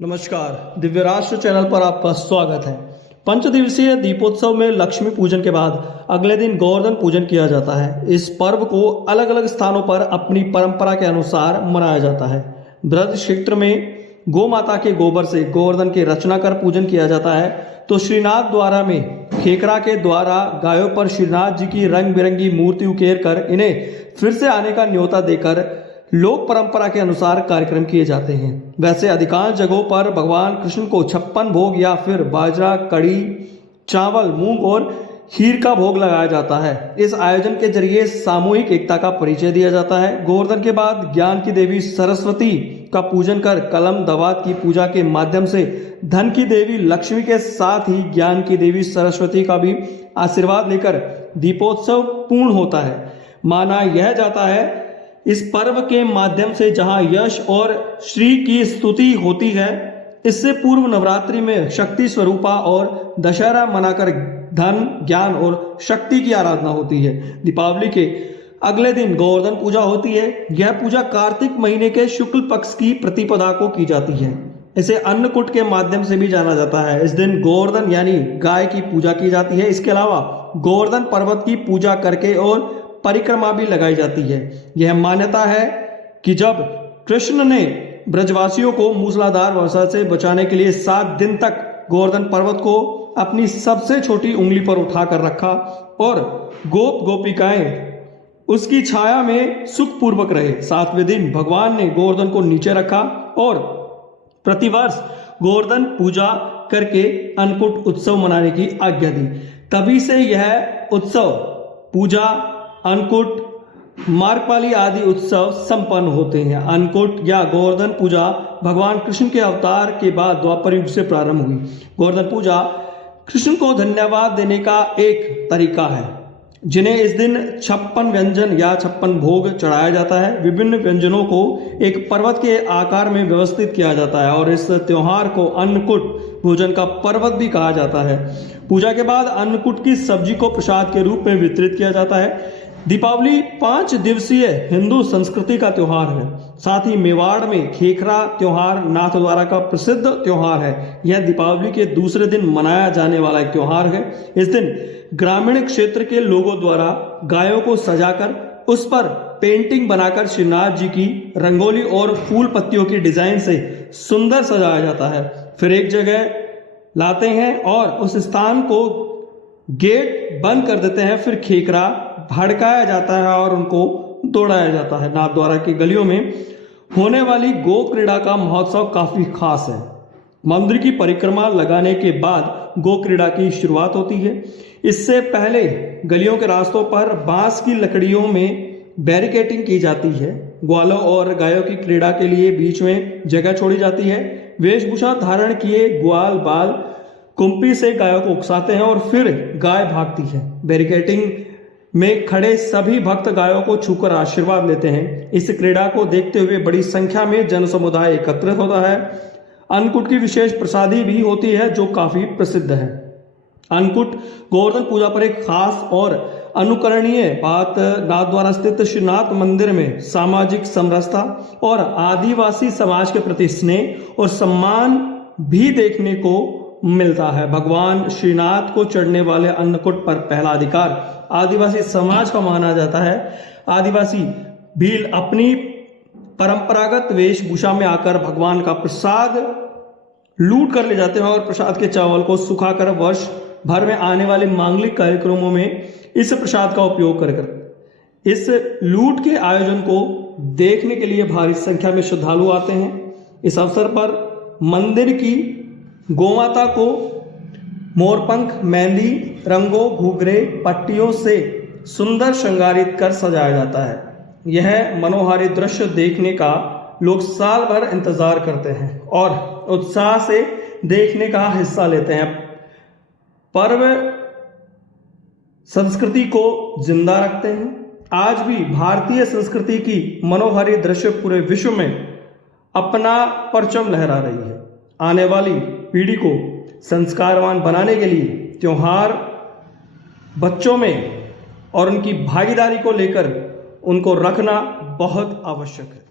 नमस्कार, दिव्य राष्ट्र चैनल पर आपका स्वागत है। पंचदिवसीय दीपोत्सव में लक्ष्मी पूजन के बाद अगले दिन गोवर्धन पूजन किया जाता है। इस पर्व को अलग अलग स्थानों पर अपनी परंपरा के अनुसार मनाया जाता है। ब्रज क्षेत्र में गौ माता के गोबर से गोवर्धन की रचना कर पूजन किया जाता है, तो श्रीनाथ द्वारा में खेकरा के द्वारा गायों पर श्रीनाथ जी की रंग बिरंगी मूर्ति उकेर कर इन्हें फिर से आने का न्योता देकर लोक परंपरा के अनुसार कार्यक्रम किए जाते हैं। वैसे अधिकांश जगहों पर भगवान कृष्ण को 56 भोग या फिर बाजरा, कड़ी, चावल, मूंग और खीर का भोग लगाया जाता है। इस आयोजन के जरिए सामूहिक एकता का परिचय दिया जाता है। गोवर्धन के बाद ज्ञान की देवी सरस्वती का पूजन कर कलम दवात की पूजा के माध्यम से धन की देवी लक्ष्मी के साथ ही ज्ञान की देवी सरस्वती का भी आशीर्वाद लेकर दीपोत्सव पूर्ण होता है। माना यह जाता है इस पर्व के माध्यम से जहां यश और श्री की स्तुति होती है, इससे पूर्व नवरात्रि में शक्ति स्वरूपा और दशहरा मनाकर धन, ज्ञान और शक्ति की आराधना होती है। दीपावली के अगले दिन गोवर्धन पूजा होती है। यह पूजा कार्तिक महीने के शुक्ल पक्ष की प्रतिपदा को की जाती है। इसे अन्नकूट के माध्यम से भी जाना जाता है। इस दिन गोवर्धन यानी गाय की पूजा की जाती है। इसके अलावा गोवर्धन पर्वत की पूजा करके और परिक्रमा भी लगाई जाती है। यह मान्यता है कि जब कृष्ण ने ब्रजवासियों को मूसलाधार वर्षा से बचाने के लिए 7 दिन तक गोवर्धन पर्वत को अपनी सबसे छोटी उंगली पर उठाकर रखा और गोप गोपिकाएं उसकी छाया में सुखपूर्वक रहे, 7वें दिन भगवान ने गोवर्धन को नीचे रखा और प्रतिवर्ष गोवर्धन पूजा करके अन्नकूट उत्सव मनाने की आज्ञा दी। तभी से यह उत्सव, पूजा, अन्नकूट, मार्गपाली आदि उत्सव संपन्न होते हैं। अन्नकूट या गोवर्धन पूजा भगवान कृष्ण के अवतार के बाद द्वापर युग से प्रारंभ हुई। गोवर्धन पूजा कृष्ण को धन्यवाद देने का एक तरीका है, जिन्हें इस दिन 56 व्यंजन या 56 भोग चढ़ाया जाता है। विभिन्न व्यंजनों को एक पर्वत के आकार में व्यवस्थित किया जाता है और इस त्योहार को अन्नकूट भोजन का पर्वत भी कहा जाता है। पूजा के बाद अन्नकूट की सब्जी को प्रसाद के रूप में वितरित किया जाता है। दीपावली 5 दिवसीय हिंदू संस्कृति का त्योहार है। साथ ही मेवाड़ में खेखरा त्योहार नाथद्वारा का प्रसिद्ध त्योहार है। यह दीपावली के दूसरे दिन मनाया जाने वाला एक त्योहार है। इस दिन ग्रामीण क्षेत्र के लोगों द्वारा गायों को सजाकर उस पर पेंटिंग बनाकर श्रीनाथ जी की रंगोली और फूल पत्तियों की डिजाइन से सुंदर सजाया जाता है। फिर एक जगह लाते हैं और उस स्थान को गेट बंद कर देते हैं। फिर खेकरा भड़काया जाता है और उनको दौड़ाया जाता है। नाथद्वारा की गलियों में होने वाली गो क्रीड़ा का महोत्सव काफी खास है। मंदिर की परिक्रमा लगाने के बाद गो क्रीड़ा की शुरुआत होती है। इससे पहले गलियों के रास्तों पर बांस की लकड़ियों में बैरिकेडिंग की जाती है। ग्वालों और गायों की क्रीड़ा के लिए बीच में जगह छोड़ी जाती है। वेशभूषा धारण किए ग्वाल बाल कुंपी से गायों को उकसाते हैं और फिर गाय भागती है। बैरिकेडिंग में खड़े सभी भक्त गायों को छूकर आशीर्वाद लेते हैं। इस क्रीड़ा को देखते हुए बड़ी संख्या में जन समुदाय एकत्रित होता है। अन्नकूट की विशेष प्रसादी भी होती है जो काफी प्रसिद्ध है। अन्नकूट गोवर्धन पूजा पर एक खास और अनुकरणीय बात नाथद्वारा स्थित श्रीनाथ मंदिर में सामाजिक समरसता और आदिवासी समाज के प्रति स्नेह और सम्मान भी देखने को मिलता है। भगवान श्रीनाथ को चढ़ने वाले अन्नकूट पर पहला अधिकार आदिवासी समाज का माना जाता है। आदिवासी भील अपनी परंपरागत वेशभूषा में आकर भगवान का प्रसाद लूट कर ले जाते हैं और प्रसाद के चावल को सुखाकर वर्ष भर में आने वाले मांगलिक कार्यक्रमों में इस प्रसाद का उपयोग कर इस लूट के आयोजन को देखने के लिए भारी संख्या में श्रद्धालु आते हैं। इस अवसर पर मंदिर की गोमाता को मोरपंख, मेहंदी, रंगों, घुघरे, पट्टियों से सुंदर श्रृंगारित कर सजाया जाता है। यह मनोहारी दृश्य देखने का लोग साल भर इंतजार करते हैं और उत्साह से देखने का हिस्सा लेते हैं। पर्व संस्कृति को जिंदा रखते हैं। आज भी भारतीय संस्कृति की मनोहारी दृश्य पूरे विश्व में अपना परचम लहरा रही है। आने वाली पीढ़ी को संस्कारवान बनाने के लिए त्योहार बच्चों में और उनकी भागीदारी को लेकर उनको रखना बहुत आवश्यक है।